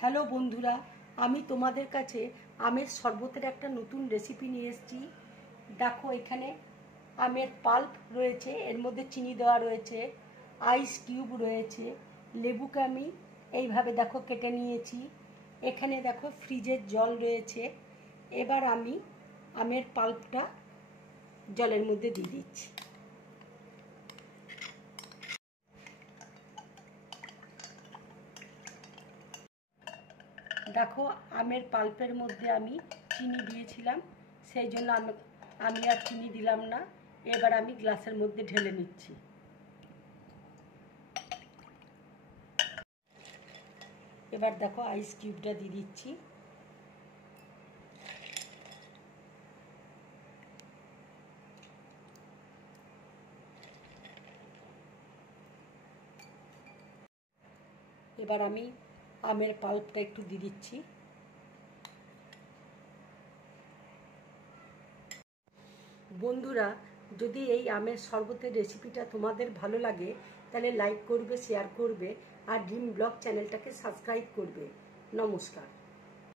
Hello বন্ধুরা, আমি তোমাদের কাছে আমের শরবতের একটা নতুন রেসিপি নিয়ে এসেছি। দেখো, এখানে আমের পাল্প রয়েছে, এর মধ্যে চিনি দেওয়া রয়েছে, আইস কিউব রয়েছে, লেবুকে আমি এইভাবে দেখো কেটে নিয়েছি। এখানে দেখো ফ্রিজের জল রয়েছে। এবার আমি আমের পাল্পটা জলের মধ্যে দিয়ে দিচ্ছি। দেখো, আমের পাল্পের মধ্যে আমি চিনি দিয়েছিলাম, সেই জন্য আমি আর চিনি দিলাম না। এবার আমি গ্লাসের মধ্যে ঢেলে নিচ্ছি। এবার দেখো আইস কিউবটা দিয়ে দিচ্ছি। এবার আমি আমের পাল্পটা একটু দিয়ে দিচ্ছি। বন্ধুরা, যদি এই আমের শরবতের রেসিপিটা তোমাদের ভালো লাগে তাহলে লাইক করবে, শেয়ার করবে আর ড্রিম ব্লগ চ্যানেলটাকে সাবস্ক্রাইব করবে। নমস্কার।